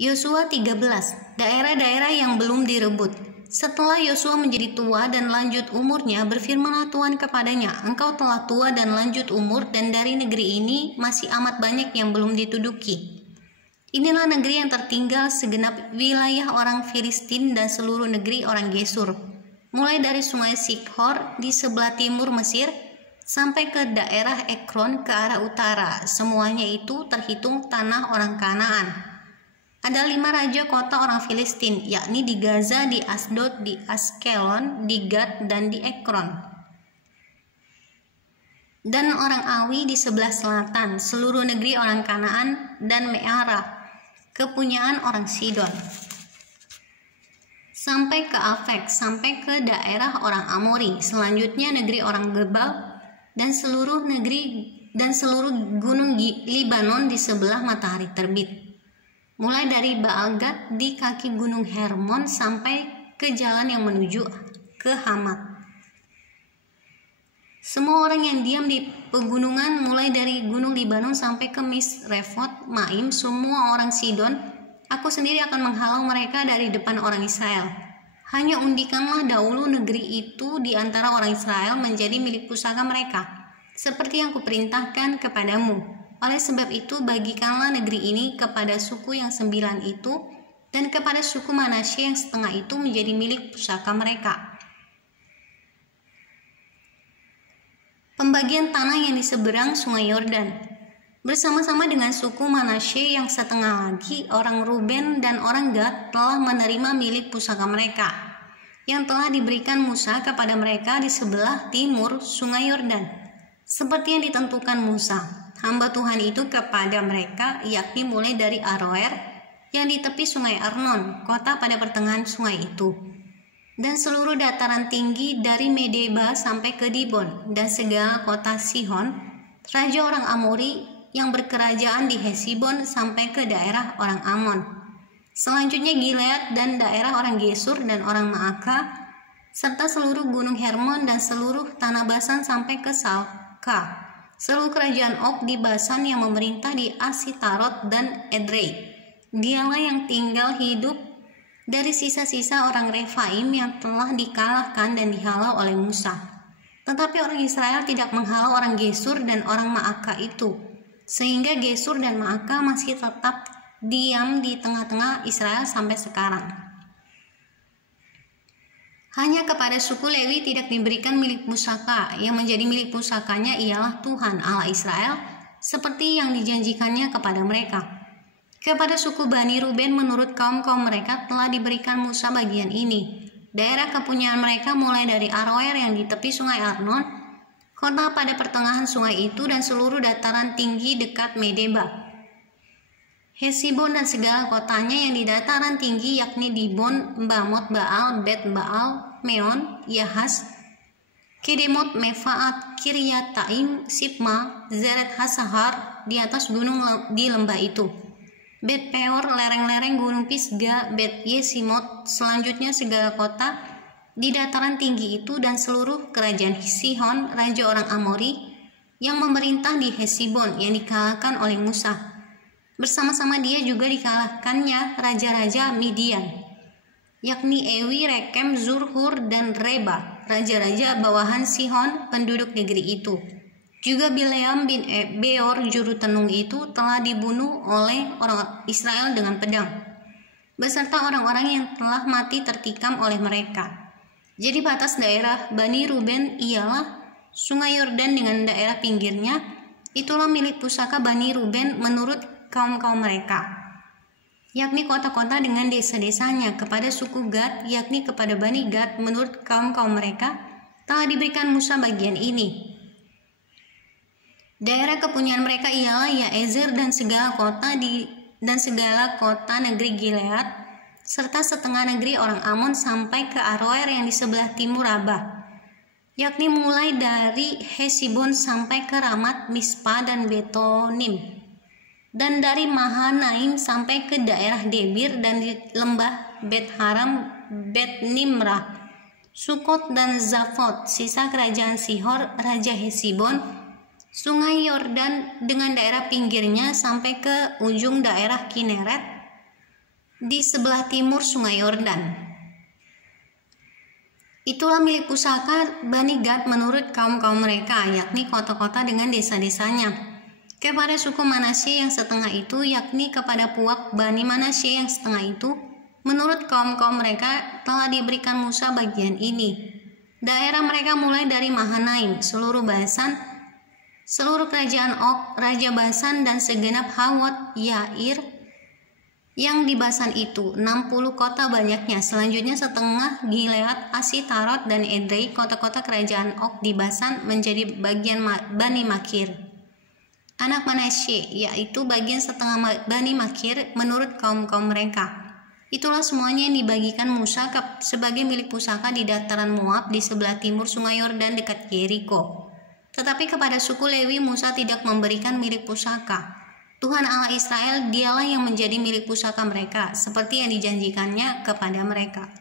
Yosua 13, daerah-daerah yang belum direbut. Setelah Yosua menjadi tua dan lanjut umurnya, berfirmanlah Tuhan kepadanya, "Engkau telah tua dan lanjut umur, dan dari negeri ini masih amat banyak yang belum dituduki. Inilah negeri yang tertinggal, segenap wilayah orang Filistin dan seluruh negeri orang Gesur, mulai dari sungai Sikhor di sebelah timur Mesir, sampai ke daerah Ekron ke arah utara. Semuanya itu terhitung tanah orang Kanaan. Ada 5 raja kota orang Filistin, yakni di Gaza, di Asdod, di Askelon, di Gad, dan di Ekron. Dan orang Awi di sebelah selatan, seluruh negeri orang Kanaan, dan Meara, kepunyaan orang Sidon. Sampai ke Afek, sampai ke daerah orang Amori, selanjutnya negeri orang Gebal, dan seluruh gunung Libanon di sebelah matahari terbit. Mulai dari Baal-Gad di kaki gunung Hermon sampai ke jalan yang menuju ke Hamat. Semua orang yang diam di pegunungan, mulai dari gunung Libanon sampai ke Misrefot Maim, semua orang Sidon, aku sendiri akan menghalau mereka dari depan orang Israel. Hanya undikanlah dahulu negeri itu di antara orang Israel menjadi milik pusaka mereka, seperti yang kuperintahkan kepadamu. Oleh sebab itu, bagikanlah negeri ini kepada suku yang 9 itu, dan kepada suku Manasye yang setengah itu menjadi milik pusaka mereka. Pembagian tanah yang di seberang sungai Yordan. Bersama-sama dengan suku Manasye yang setengah lagi, orang Ruben dan orang Gad telah menerima milik pusaka mereka, yang telah diberikan Musa kepada mereka di sebelah timur sungai Yordan, seperti yang ditentukan Musa, hamba Tuhan itu kepada mereka, yakni mulai dari Aroer yang di tepi sungai Arnon, kota pada pertengahan sungai itu, dan seluruh dataran tinggi dari Medeba sampai ke Dibon, dan segala kota Sihon, raja orang Amori yang berkerajaan di Hesibon sampai ke daerah orang Amon. Selanjutnya Gilead dan daerah orang Gesur dan orang Maaka, serta seluruh gunung Hermon dan seluruh tanah Basan sampai ke Salka. Seluruh kerajaan Og di Basan yang memerintah di Asitarot dan Edrei. Dialah yang tinggal hidup dari sisa-sisa orang Refaim yang telah dikalahkan dan dihalau oleh Musa. Tetapi orang Israel tidak menghalau orang Gesur dan orang Maaka itu, sehingga Gesur dan Maaka masih tetap diam di tengah-tengah Israel sampai sekarang. Hanya kepada suku Lewi tidak diberikan milik pusaka, yang menjadi milik pusakanya ialah Tuhan Allah Israel, seperti yang dijanjikannya kepada mereka. Kepada suku Bani Ruben menurut kaum-kaum mereka telah diberikan Musa bagian ini. Daerah kepunyaan mereka mulai dari Aroer yang di tepi sungai Arnon, kota pada pertengahan sungai itu, dan seluruh dataran tinggi dekat Medeba. Hesibon dan segala kotanya yang di dataran tinggi, yakni Dibon, Bamot Baal, Bet Baal, Meon, Yahas, Kedemot, Mefaat, Kiryat Taim, Sipma, Zeret Hasahar di atas gunung di lembah itu, Bet Peor, lereng-lereng gunung Pisga, Bet Yesimot, selanjutnya segala kota di dataran tinggi itu, dan seluruh kerajaan Sihon, raja orang Amori, yang memerintah di Hesibon, yang dikalahkan oleh Musa. Bersama-sama dia juga dikalahkannya raja-raja Midian, yakni Ewi, Rekem, Zurhur, dan Reba, raja-raja bawahan Sihon, penduduk negeri itu. Juga Bileam bin Beor, juru tenung itu, telah dibunuh oleh orang Israel dengan pedang, beserta orang-orang yang telah mati tertikam oleh mereka. Jadi batas daerah Bani Ruben ialah sungai Yordan dengan daerah pinggirnya. Itulah milik pusaka Bani Ruben menurut kaum-kaum mereka, yakni kota-kota dengan desa-desanya. Kepada suku Gad, yakni kepada Bani Gad menurut kaum-kaum mereka telah diberikan Musa bagian ini. Daerah kepunyaan mereka ialah Yaezer dan segala kota negeri Gilead, serta setengah negeri orang Amon sampai ke Aroer yang di sebelah timur Rabah, yakni mulai dari Hesibon sampai ke Ramat, Mispa, dan Betonim, dan dari Mahanaim sampai ke daerah Debir, dan di lembah Bet Haram, Bet Nimrah, Sukot, dan Zafot, sisa kerajaan Sihor, raja Hesibon, sungai Yordan dengan daerah pinggirnya sampai ke ujung daerah Kineret, di sebelah timur Sungai Yordan. Itulah milik pusaka Bani Gad menurut kaum-kaum mereka, yakni kota-kota dengan desa-desanya. Kepada suku Manasye yang setengah itu, yakni kepada puak Bani Manasye yang setengah itu, menurut kaum-kaum mereka telah diberikan Musa bagian ini. Daerah mereka mulai dari Mahanaim, seluruh Basan, seluruh kerajaan Og, Raja Basan, dan segenap Hawot Yair yang di Basan itu, 60 kota banyaknya. Selanjutnya setengah Gilead, Asitarot, dan Edrei, kota-kota kerajaan Og di Basan, menjadi bagian Bani Makir. Anak Manasye, yaitu bagian setengah Bani Makir menurut kaum-kaum mereka. Itulah semuanya yang dibagikan Musa sebagai milik pusaka di dataran Moab di sebelah timur Sungai Yordan dekat Yeriko. Tetapi kepada suku Lewi Musa tidak memberikan milik pusaka. Tuhan Allah Israel dialah yang menjadi milik pusaka mereka, seperti yang dijanjikannya kepada mereka.